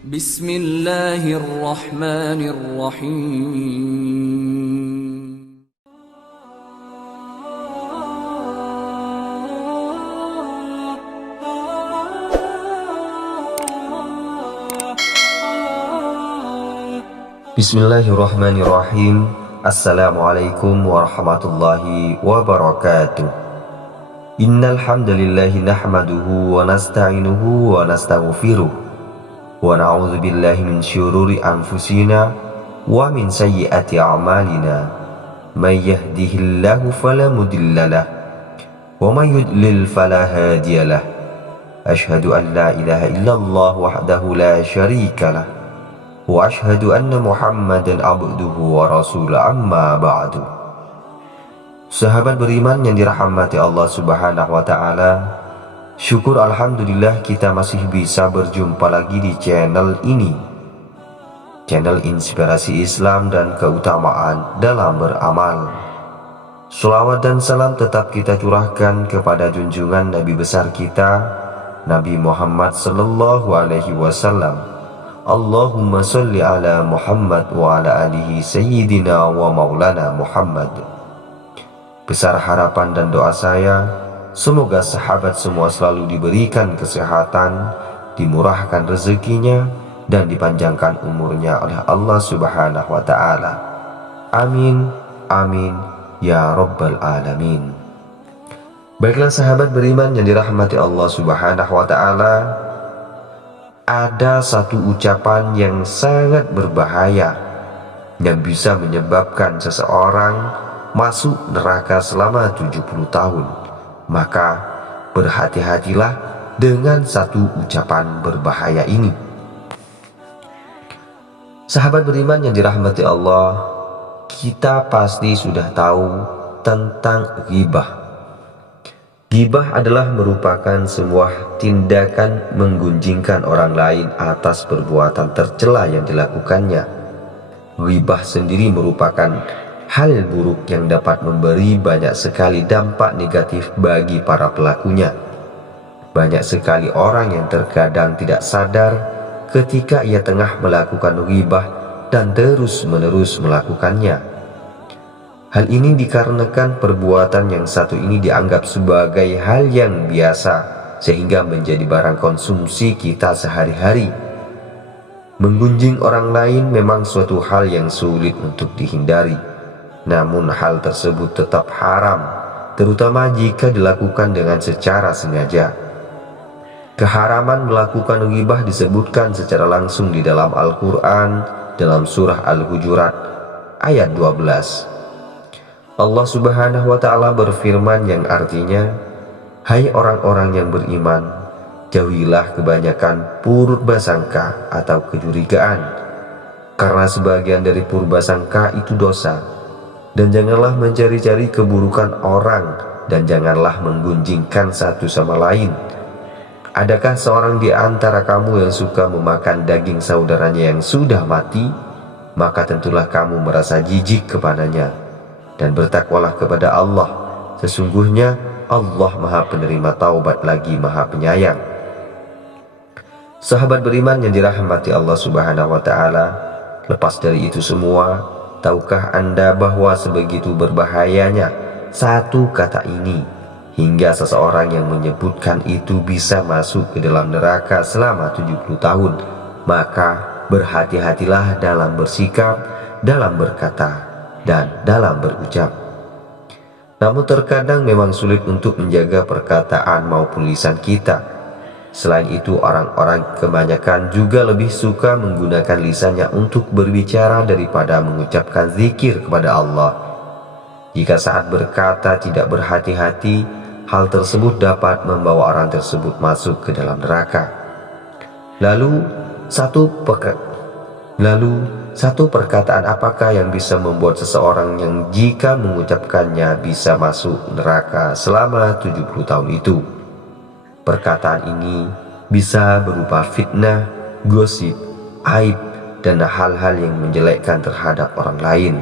Bismillahirrahmanirrahim. Bismillahirrahmanirrahim. Assalamualaikum warahmatullahi wabarakatuh. Innal hamdalillahi nahmaduhu wa nasta'inuhu wa nastaghfiruh wa na'udzu billahi min syururi anfusina wa min sayyiati a'malina. May yahdihillahu fala mudhillalah wa may yudlil fala hadiyalah. Asyhadu an la ilaha illallah wahdahu la syarikalah wa asyhadu anna Muhammadan abduhu wa rasuluh, amma ba'du. Sahabat beriman yang dirahmati Allah Subhanahu wa taala, syukur alhamdulillah kita masih bisa berjumpa lagi di channel ini, channel inspirasi Islam dan keutamaan dalam beramal. Shalawat dan salam tetap kita curahkan kepada junjungan Nabi besar kita, Nabi Muhammad sallallahu alaihi wasallam. Allahumma salli ala Muhammad wa ala alihi sayyidina wa maulana Muhammad. Besar harapan dan doa saya, semoga sahabat semua selalu diberikan kesehatan, dimurahkan rezekinya, dan dipanjangkan umurnya oleh Allah Subhanahu wa ta'ala. Amin, amin, ya rabbal alamin. Baiklah sahabat beriman yang dirahmati Allah Subhanahu wa ta'ala, ada satu ucapan yang sangat berbahaya yang bisa menyebabkan seseorang masuk neraka selama 70 tahun. Maka berhati-hatilah dengan satu ucapan berbahaya ini. Sahabat beriman yang dirahmati Allah, kita pasti sudah tahu tentang ghibah. Ghibah adalah merupakan sebuah tindakan menggunjingkan orang lain atas perbuatan tercela yang dilakukannya. Ghibah sendiri merupakan hal buruk yang dapat memberi banyak sekali dampak negatif bagi para pelakunya. Banyak sekali orang yang terkadang tidak sadar ketika ia tengah melakukan ghibah dan terus-menerus melakukannya. Hal ini dikarenakan perbuatan yang satu ini dianggap sebagai hal yang biasa, sehingga menjadi barang konsumsi kita sehari-hari. Menggunjing orang lain memang suatu hal yang sulit untuk dihindari. Namun hal tersebut tetap haram, terutama jika dilakukan dengan secara sengaja. Keharaman melakukan ghibah disebutkan secara langsung di dalam Al-Quran, dalam surah Al-Hujurat ayat 12. Allah Subhanahu wa ta'ala berfirman yang artinya, hai orang-orang yang beriman, jauhilah kebanyakan purbasangka atau kecurigaan, karena sebagian dari purbasangka itu dosa. Dan janganlah mencari-cari keburukan orang, dan janganlah menggunjingkan satu sama lain. Adakah seorang di antara kamu yang suka memakan daging saudaranya yang sudah mati? Maka tentulah kamu merasa jijik kepadanya. Dan bertakwalah kepada Allah, sesungguhnya Allah Maha Penerima Taubat lagi Maha Penyayang. Sahabat beriman yang dirahmati Allah Subhanahu wa ta'ala, lepas dari itu semua, tahukah Anda bahwa sebegitu berbahayanya satu kata ini, hingga seseorang yang menyebutkan itu bisa masuk ke dalam neraka selama 70 tahun. Maka berhati-hatilah dalam bersikap, dalam berkata, dan dalam berucap. Namun terkadang memang sulit untuk menjaga perkataan maupun lisan kita. Selain itu, orang-orang kebanyakan juga lebih suka menggunakan lisannya untuk berbicara daripada mengucapkan zikir kepada Allah. Jika saat berkata tidak berhati-hati, hal tersebut dapat membawa orang tersebut masuk ke dalam neraka. Lalu satu perkataan apakah yang bisa membuat seseorang yang jika mengucapkannya bisa masuk neraka selama 70 tahun itu? Perkataan ini bisa berupa fitnah, gosip, aib, dan hal-hal yang menjelekkan terhadap orang lain.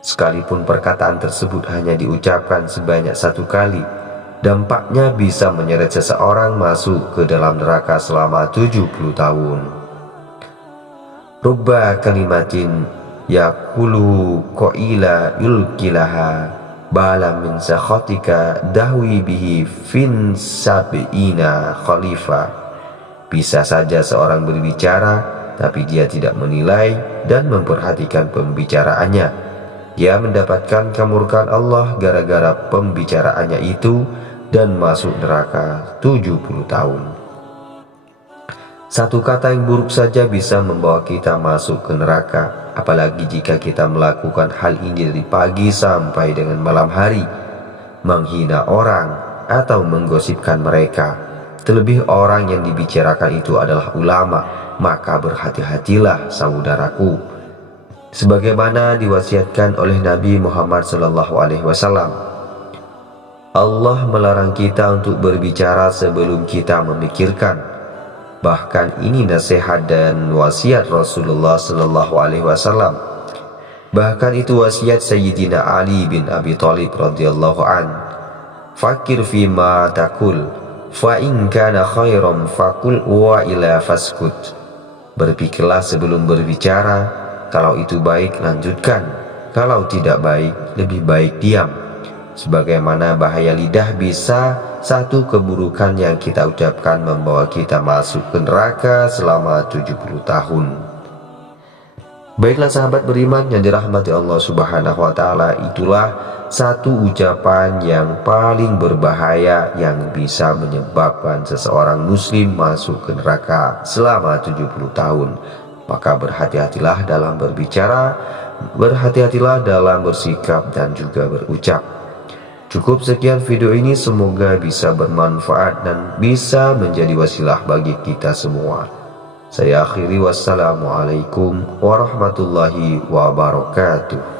Sekalipun perkataan tersebut hanya diucapkan sebanyak satu kali, dampaknya bisa menyeret seseorang masuk ke dalam neraka selama 70 tahun. Rubba kalimatin yakulu qaila yulkilaha bala min sakhatika dahwi bihi fin sab'ina khalifah. Bisa saja seorang berbicara, tapi dia tidak menilai dan memperhatikan pembicaraannya. Dia mendapatkan kemurkaan Allah gara-gara pembicaraannya itu dan masuk neraka 70 tahun. Satu kata yang buruk saja bisa membawa kita masuk ke neraka, apalagi jika kita melakukan hal ini dari pagi sampai dengan malam hari, menghina orang atau menggosipkan mereka. Terlebih orang yang dibicarakan itu adalah ulama, maka berhati-hatilah saudaraku. Sebagaimana diwasiatkan oleh Nabi Muhammad SAW, Allah melarang kita untuk berbicara sebelum kita memikirkan. Bahkan ini nasihat dan wasiat Rasulullah SAW. Bahkan itu wasiat Sayyidina Ali bin Abi Thalib radhiyallahu an. Fakir fima takul, fa in kana khairan fakul wa ila faskut. Berpikirlah sebelum berbicara, kalau itu baik lanjutkan, kalau tidak baik lebih baik diam. Sebagaimana bahaya lidah, bisa satu keburukan yang kita ucapkan membawa kita masuk ke neraka selama 70 tahun. Baiklah sahabat beriman yang dirahmati Allah Subhanahu wa Ta'ala, itulah satu ucapan yang paling berbahaya yang bisa menyebabkan seseorang muslim masuk ke neraka selama 70 tahun. Maka berhati-hatilah dalam berbicara, berhati-hatilah dalam bersikap dan juga berucap. Cukup sekian video ini, semoga bisa bermanfaat dan bisa menjadi wasilah bagi kita semua. Saya akhiri, wassalamualaikum warahmatullahi wabarakatuh.